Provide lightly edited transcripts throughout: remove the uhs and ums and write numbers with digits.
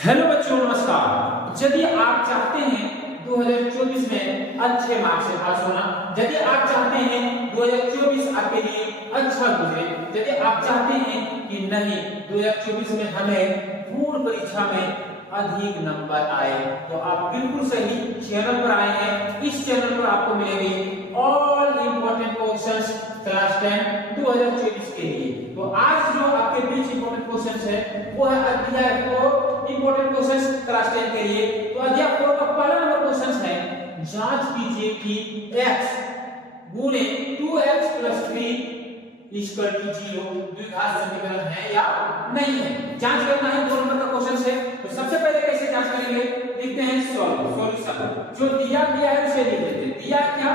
Hello बच्चों, नमस्कार। यदि आप चाहते हैं 2024 में अच्छे मार्क्स से पास होना, यदि आप चाहते हैं 2024 आपके लिए अच्छा गुजरे, यदि आप चाहते हैं कि नहीं 2024 में हमें बोर्ड परीक्षा में अधिक नंबर आए, तो आप बिल्कुल सही चैनल पर आए हैं। इस चैनल पर आपको मिलेंगे ऑल इंपॉर्टेंट क्वेश्चंस क्लास 10 2024 के लिए। तो आज जो आपके बीच इंपॉर्टेंट क्वेश्चंस है वो है अध्याय 4 इंपॉर्टेंट क्वेश्चंस क्लास 10 के लिए। तो अध्याय 4 का पहला नंबर क्वेश्चन है, जांच कीजिए कि x गुणे 2x + 3 = 0 द्विघात समीकरण है या नहीं है। जांच करना है, 2 नंबर का क्वेश्चन है। तो सबसे पहले कैसे जांच करेंगे, लिखते हैं सॉल्यूशन। जो दिया गया है उसे लिख देते हैं। दिया क्या,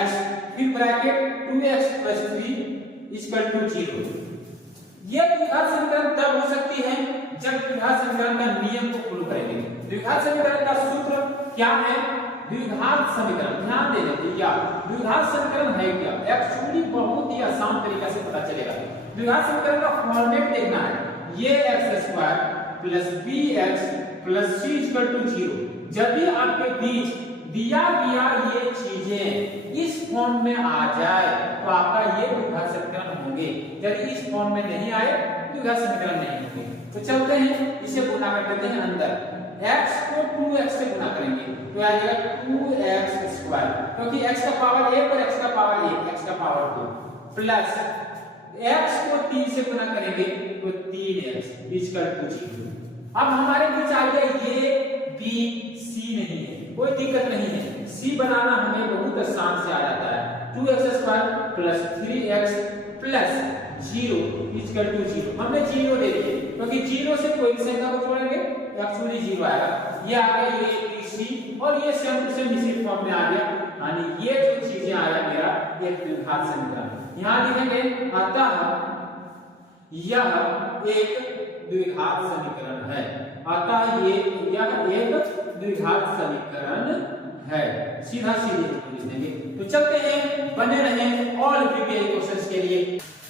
x, फिर ब्रैकेट 2x + 3 = 0। यह द्विघात समीकरण तब हो सकती है जब द्विघात समीकरण का नियम को फॉलो करेंगे। द्विघात समीकरण का सूत्र क्या है, द्विघात समीकरण ध्यान दे देते या द्विघात समीकरण है क्या, एक्चुअली बहुत ही आसान तरीके से पता चलेगा। द्विघात समीकरण का फॉर्मेट देखना है, ये x² + bx + c = 0। जब भी आपके बीच दिया गया ये चीजें इस फॉर्म में आ जाए तो आपका ये द्विघात समीकरण होंगे। यदि इस फॉर्म में नहीं आए द्विघात समीकरण नहीं होंगे। तो चलते हैं, इसे गुणा कर देते हैं अंदर। x को 2x से गुणा करेंगे तो आ जाएगा 2x², क्योंकि x का पावर 1 और x का पावर 1, x का पावर 2 प्लस x को 3 से गुणा करेंगे तो 3x = 0। अब हमारे बीच आ गया ये b c नहीं है, कोई दिक्कत नहीं है, c बनाना हमें बहुत आसान से आ जाता है। 2x² + 3x + 0 = 0। हमने 0 ले लिए क्योंकि 0 से कोई भी संख्या को जोड़ेंगे एक्चुअली 0 आएगा। ये आ गया ये bc और ये सेम टू सेम इसी फॉर्म में आ गया, यानी ये जो चीजें आया मेरा एक द्विघात समीकरण। यहां लिखेंगे अतः यह एक द्विघात समीकरण है। अतः यह एक द्विघात समीकरण है, सीधा सीधे लिख देंगे। तो चलते हैं, बने रहें ऑल प्रीवियस क्वेश्चंस के लिए।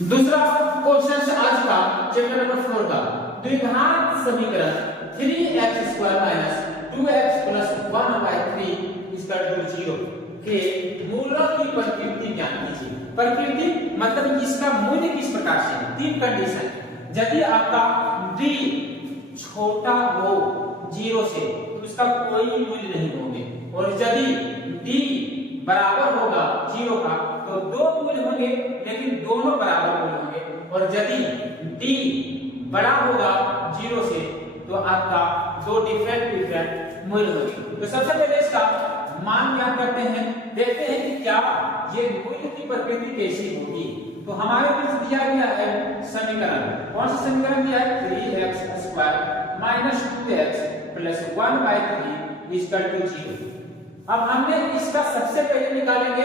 दूसरा क्वेश्चन आज का चैप्टर नंबर 4 का, द्विघात समीकरण 3x² - 2x + 1/3 = 0 के मूलों की प्रकृति ज्ञात कीजिए। प्रकृति मतलब इसका मूल्य किस प्रकार से है। 3 कंडीशन, यदि आपका d छोटा हो 0 से तो इसका कोई मूल्य नहीं होंगे, और यदि d बराबर होगा 0 का तो 2 मूल्य होंगे लेकिन दोनों बराबर मूल्य होंगे, और यदि d बड़ा होगा 0 से तो आपका 2 डिफरेंट मूल्य होंगे। तो सबसे पहले इसका मान ज्ञात करते हैं, देखते हैं कि क्या ये मूल्य की प्रकृति कैसी होगी। तो हमारे पास दिया गया है समीकरण, कौन सा समीकरण दिया है, 3x² - 2x + 1/3 = 0। अब हमने इसका सबसे पहले निकालेंगे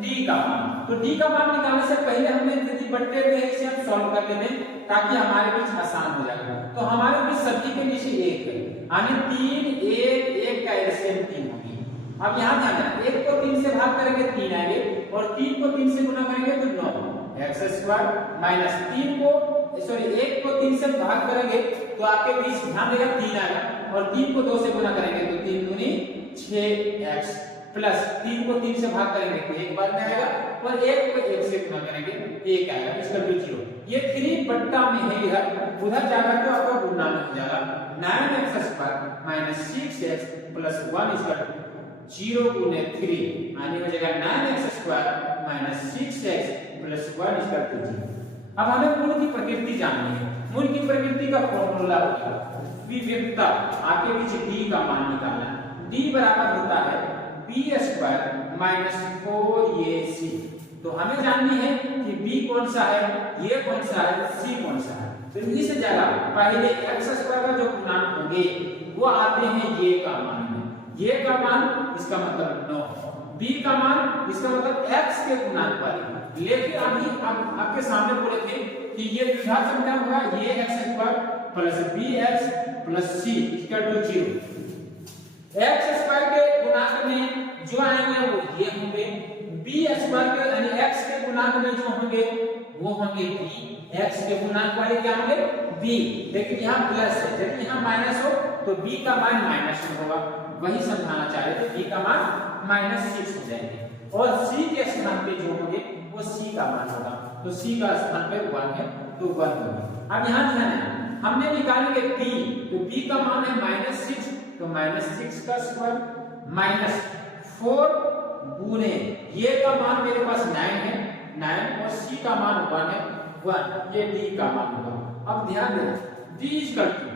d का मान। तो d का मान निकालने से पहले हमने यदि बट्टे पे इसे हम सॉल्व कर लेते हैं ताकि हमारे बीच आसान हो जाएगा। तो हमारे बीच सभी के नीचे 1 है, यानी 3 1 का एलसीएम 3 होगी। अब यहां ध्यान देना, 1 को 3 से भाग करेंगे 3 आएंगे, और 3 को 3 से गुणा करेंगे तो 9। x² - 3 को 1 को 3 से भाग करेंगे तो आपके बीच ध्यान देगा 3 आएगा, और 3 को 2 से गुणा करेंगे तो 3 दूनी 6x प्लस 3 को 3 से भाग करेंगे तो 1 बार में आएगा, और 1 को 1 से गुणा करेंगे 1 आएगा, इसका 0। ये 3 बट्टा में है इधर, उधर जाकर तो आपका गुणा में हो जाएगा। 9x² - 6x + 1 = 0 × 3, यानी हो जाएगा 9x² - 6x + 1 = 0। अब हमें मूल की प्रकृति जाननी है। मूल की प्रकृति का फॉर्मूला होता है विविधता, आपके बीच d का मान निकालना है। d बराबर होता है b² - 4ac। तो हमें जाननी है कि b कौन सा है, ये कौन सा है, c कौन सा है। तो इस जगह पहले x² का जो गुणांक होंगे वो आते हैं ये का मान में, ये का मान इसका मतलब 9, b का मान इसका मतलब x के गुणांक वाले। लेकिन अभी आपके सामने बोले थे कि ये द्विघात समीकरण होगा, ये x² + bx + c = 0। x² के गुणांक में जो आएंगे वो ये होंगे, b² के यानी x के गुणांक में जो होंगे वो होंगे b, x के गुणांक वाले क्या होंगे बी, लेकिन यहाँ प्लस है, जब यहाँ माइनस हो तो बी का मान माइनस में होगा, वही समझाना चाह रहे थे, बी का मान -6 हो जाएंगे और सी के स्थान पे जो होंगे वो सी का मान होगा, तो सी का स्थान पे 1 है तो 1 होगा। अब यहाँ ध्यान है, हमने निकालेंगे b, तो b का मान है -6, तो -6 का स्क्वायर -4 गुने ये का मान मेरे पास 9 है, 9 और c का मान 1 है 1, ये d का मान होगा। अब ध्यान देना d इक्वल टू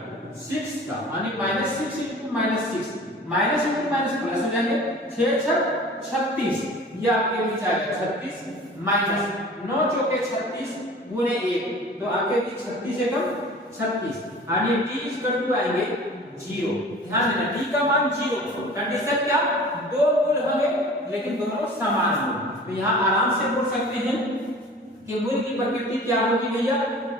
6 का यानी -6 into -6 minus into minus plus हो जाएंगे, 6 6 36, ये आपके बीच आएगा 36 माइनस 9 चौके 36 गुने 1, तो आपके बीच 36 एकम 36 यानी d इक्वल टू आएंगे 0। ध्यान देना d का मान 0, कंडीशन क्या, दो मूल होंगे लेकिन दोनों समान होंगे, तो यहाँ आराम से बोल सकते हैं कि मूल की प्रकृति क्या होगी भैया,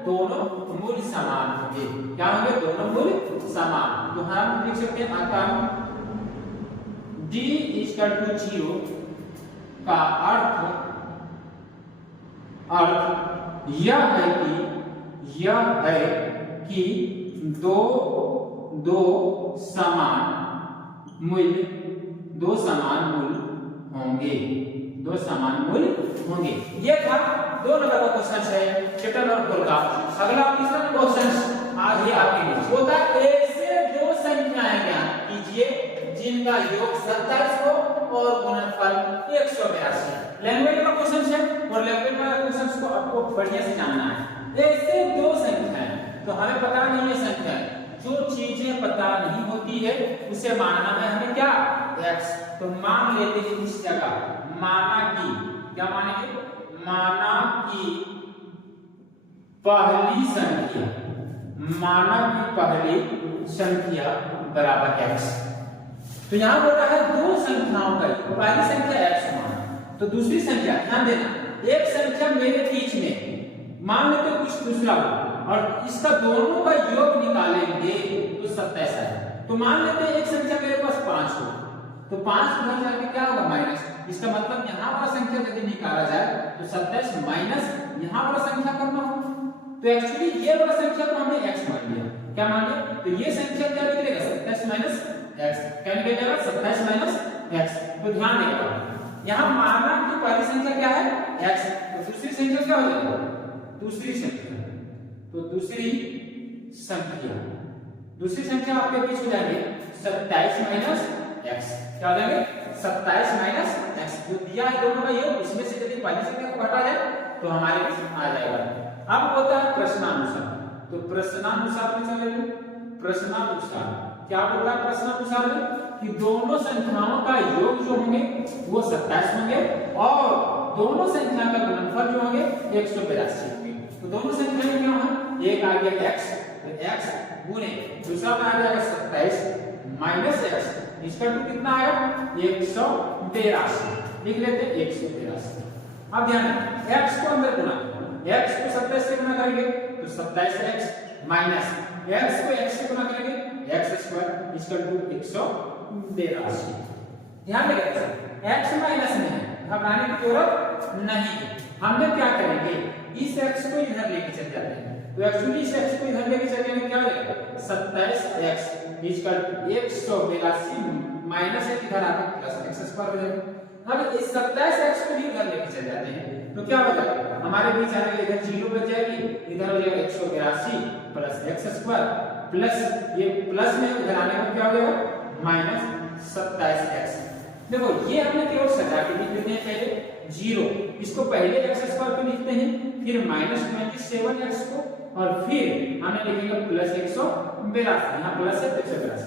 दोनों मूल समान होंगे, क्या होंगे, दोनों मूल समान। तो हम लिख सकते हैं आकार d इक्वल टू 0 का अर्थ यह है कि दो समान मूल होंगे। ये था 2 नंबर का क्वेश्चन है चैप्टर नंबर 4 का। अगला तीसरा क्वेश्चन आज ये आपके लिए होता है, ऐसे दो संख्याएं ज्ञात कीजिए जिनका योग 27 हो और गुणनफल 182। लैंग्वेज का क्वेश्चन है और लैंग्वेज का क्वेश्चन को आपको बढ़िया से जानना है। ऐसे दो संख्याएं, तो हमें पता नहीं है संख्या, जो चीजें पता नहीं होती है उसे मानना है हमें क्या, x, तो मान लेते हैं इस जगह माना कि, क्या मानेंगे, माना कि पहली संख्या बराबर x। तो यहां बोल रहा है दो संख्याओं का योग, पहली संख्या x माना, तो दूसरी संख्या, ध्यान देना, एक संख्या मेरे बीच में मान लेते हो कुछ दूसरा हो और इसका दोनों का योग निकालेंगे तो 27 है। तो मान लेते हैं एक संख्या मेरे पास 5 हो, तो 5 उधर जाके क्या होगा माइनस, इसका मतलब यहाँ वाला संख्या यदि निकाला जाए तो 27 माइनस यहाँ वाला संख्या करना हो, तो एक्चुअली ये वाला संख्या को हमने x मान लिया, क्या मान लिया, तो ये संख्या क्या निकलेगा 27 माइनस x, क्या निकलेगा 27 माइनस x। तो ध्यान देगा यहाँ माना कि पहली संख्या क्या है x, तो दूसरी संख्या क्या हो जाएगी, दूसरी संख्या आपके बीच हो जाएगी 27 माइनस x, क्या हो जाएंगे 27 माइनस x, जो दिया है दोनों का योग, उसमें से यदि पहली संख्या को हटा जाए तो हमारे बीच आ जाएगा। अब होता है प्रश्नानुसार, तो प्रश्नानुसार में चलेंगे, प्रश्नानुसार क्या बोलता है, प्रश्नानुसार में कि दोनों संख्याओं का योग जो होंगे वो 27 होंगे और दोनों संख्या का गुणनफल जो होंगे 182 होंगे। तो दोनों संख्या में क्या होगा, एक आ गया x, तो x गुने दूसरा में आ जाएगा 27 माइनस x, इसका टू कितना आएगा 182, लिख लेते हैं 182। अब ध्यान दें x को अंदर गुना, x को 27 से गुना करेंगे तो 27x माइनस x को x से गुना करेंगे x स्क्वायर इक्वल टू 182। ध्यान रखिए x माइनस में है, घबराने की जरूरत नहीं है। हमने क्या करेंगे, इस x को इधर लेके चल जाते हैं, तो एक्चुअली इस x को इधर लेके चल जाएंगे, क्या हो जाएगा 27x इक्वल टू 182 माइनस एक इधर आकर प्लस x स्क्वायर हो जाएगा। अब इस 27x को भी इधर लेके चल जाते हैं, तो क्या हो जाएगा, हमारे बीच आने इधर 0 बच जाएगी, इधर हो जाएगा 182 प्लस x स्क्वायर प्लस ये प्लस में इधर आने पर क्या हो जाएगा माइनस 27x। देखो ये हमने केवल सजा के लिख देते हैं, पहले 0, इसको पहले x स्क्वायर पे लिखते हैं, फिर -27x को और फिर हमने लिखेंगे प्लस 182, यहाँ प्लस है 182।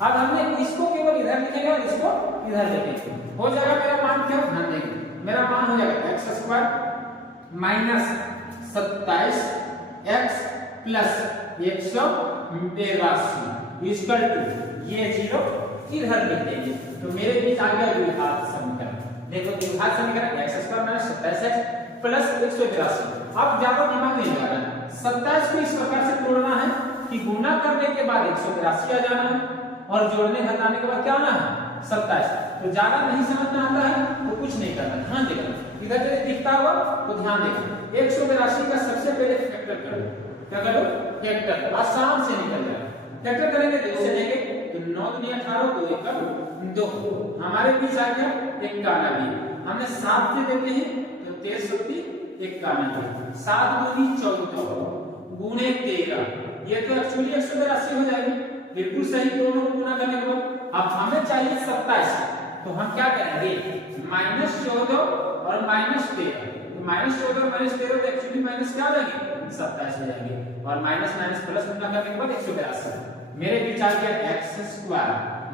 अब हमने इसको केवल इधर लिखेंगे और इसको इधर लिखेंगे, हो जाएगा मेरा मान क्या, ध्यान देंगे मेरा मान हो जाएगा x square minus 27x plus 182 equal to ये 0 इधर लिख देंगे, तो मेरे बीच आ गया द्विघात समीकरण। देखो द्विघात समीकरण x square minus 27x plus 182। अब ज्यादा दिमाग नहीं लगाना, 27 को इस प्रकार से तोड़ना है कि गुणा करने के बाद 182 आ जाना है और जोड़ने घटाने के बाद क्या आना है 27। तो ज्यादा नहीं समझना आता है तो कुछ नहीं करना, ध्यान देना, इधर यदि दिखता हुआ तो ध्यान देना 182 का सबसे पहले फैक्टर करो, क्या करो फैक्टर, आसान से निकल जाएगा। फैक्टर करेंगे 2 से लेंगे तो 9 दूनी 18, 2 एकम 2, हमारे बीच आ गया 91। हमने 7 से देते हैं तो 13 सुत्ती 91, 7 दूनी 14 गुणे 13, ये तो एक्चुअली 183 हो जाएगी, बिल्कुल सही। दोनों को गुना करने के बाद अब हमें चाहिए 27, तो हम क्या करेंगे -14 और -13, तो -14 और -13 तो एक्चुअली माइनस क्या हो जाएंगे 27 हो जाएंगे, और माइनस माइनस प्लस गुना करने के बाद 182। मेरे बीच आ गया x²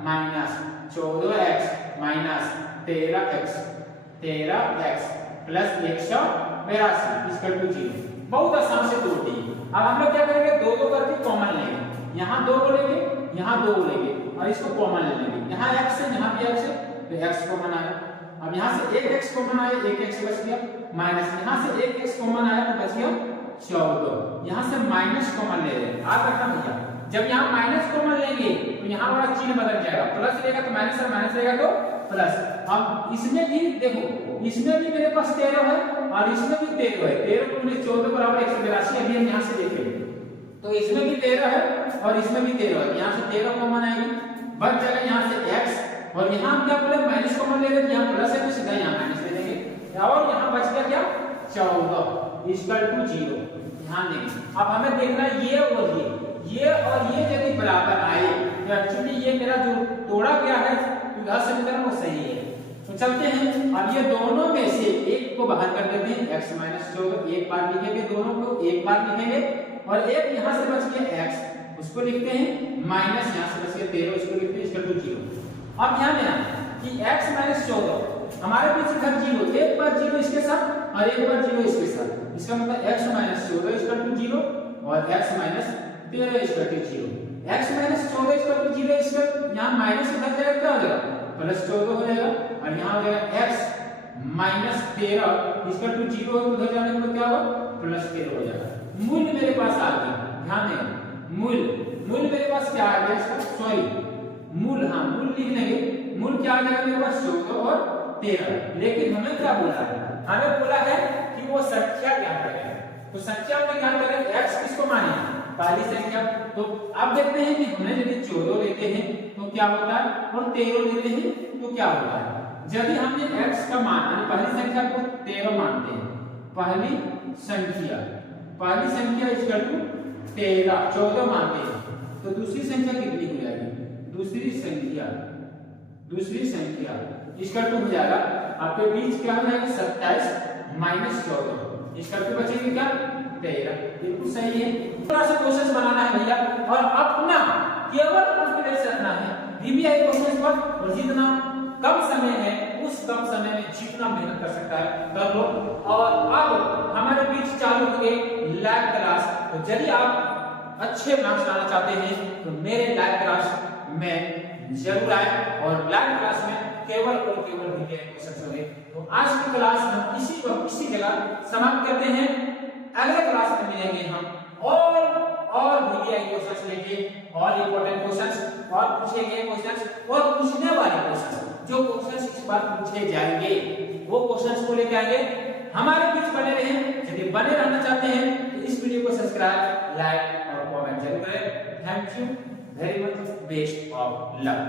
minus 14x minus 13x plus 182 इसका 0। बहुत आसान से तोड़ दिए। अब हम लोग क्या करेंगे 2 करके कॉमन लेंगे, यहाँ 2 को लेंगे, यहाँ 2 को लेंगे और इसको कॉमन ले लेंगे। यहाँ x है, यहाँ भी x है तो x कॉमन आया। अब यहाँ से 1x कॉमन आया, 1x बच गया, माइनस यहाँ से 1x कॉमन आया तो बच गया 14। यहाँ से माइनस कॉमन ले लेंगे, याद रखना भैया, जब यहाँ माइनस कॉमन लेंगे तो यहाँ वाला चिन्ह बदल जाएगा, प्लस लेगा तो माइनस और माइनस लेगा तो प्लस। अब इसमें भी देखो, इसमें भी मेरे पास 13 है और इसमें भी 13 है, 13 को 14 बराबर 182। अभी हम यहाँ से देखेंगे तो इसमें भी 13 है और इसमें भी 13 है, यहाँ से 13 कॉमन आएगी, बच जाएगा यहाँ से x, और यहाँ क्या बोले माइनस कॉमन ले रहे, यहाँ प्लस है तो सीधा यहाँ माइनस ले लेंगे, और यहाँ बच गया क्या 14 इक्वल टू 0। ध्यान देंगे, अब हमें देखना है ये और ये यदि बराबर आए तो एक्चुअली ये मेरा जो तोड़ा गया है उधर समीकरण वो सही है। तो चलते हैं, अब ये दोनों में से एक को बाहर कर देते हैं, x - 14 एक बार लिखेंगे, दोनों को एक बार लिखेंगे, और एक यहाँ से बच गया x, उसको लिखते हैं, माइनस यहाँ से बच गया 13, उसको लिखते हैं इक्वल टू 0। अब ध्यान देना कि x - 14 हमारे पीछे था 0, एक बार 0 इसके साथ और एक बार 0 इसके साथ, इसका मतलब x - 14 इक्वल टू 0 और x - 13 equal to 0। x - 14 equal to 0, इसका यहाँ माइनस इधर जाएगा, क्या हो जाएगा +14 हो जाएगा, और यहाँ हो जाएगा x - 13 इक्वल टू 0, उधर जाने के बाद क्या होगा +13 हो जाएगा। मूल्य मेरे पास आ गया, ध्यान देना, मूल्य मेरे पास क्या आ गया इसका, सॉरी मूल, हाँ मूल लिख लेंगे, मूल क्या आ जाएगा मेरे पास 14 और 13। लेकिन हमें क्या बोला है, हमें बोला है कि वो संख्या क्या करें, तो संख्या में क्या करें, x किसको माने पहली संख्या। तो अब देखते हैं कि हमने यदि 14 लेते हैं तो क्या होता है और 13 लेते हैं तो क्या होता है। यदि हमने x का मान यानी पहली संख्या को 13 मानते हैं, पहली संख्या इक्वल टू 14 मानते हैं, तो दूसरी संख्या कितनी हो जाएगी, दूसरी संख्या इक्वल टू हो जाएगा, आपके बीच क्या हो जाएगा 27 - 14 इक्वल टू बचेगी क्या 13। बिल्कुल सही है। थोड़ा सा क्वेश्चन बनाना है भैया, और अपना केवल कॉन्फिडेंस रखना है वीवीआई क्वेश्चन पर, और जितना कम समय है उस कम समय में जितना मेहनत कर सकता है कर लो। और अब हमारे बीच चालू हो गई लाइव क्लास, तो यदि आप अच्छे मार्क्स लाना चाहते हैं तो मेरे लाइव क्लास में जरूर आए, और लाइव क्लास में केवल और केवल वीवीआई क्वेश्चन होंगे। तो आज की क्लास हम इसी वक्त इसी जगह समाप्त करते हैं, अगले क्लास में मिलेंगे हम और वीवीआई क्वेश्चंस लेके, और इंपॉर्टेंट क्वेश्चंस और पूछे गए क्वेश्चंस और पूछने वाले क्वेश्चंस, जो क्वेश्चंस इस बार पूछे जाएंगे वो क्वेश्चंस को लेके आएंगे। हमारे बीच बने रहें, यदि बने रहना चाहते हैं तो इस वीडियो को सब्सक्राइब, लाइक और कमेंट जरूर करें। Thank you very much, best of luck.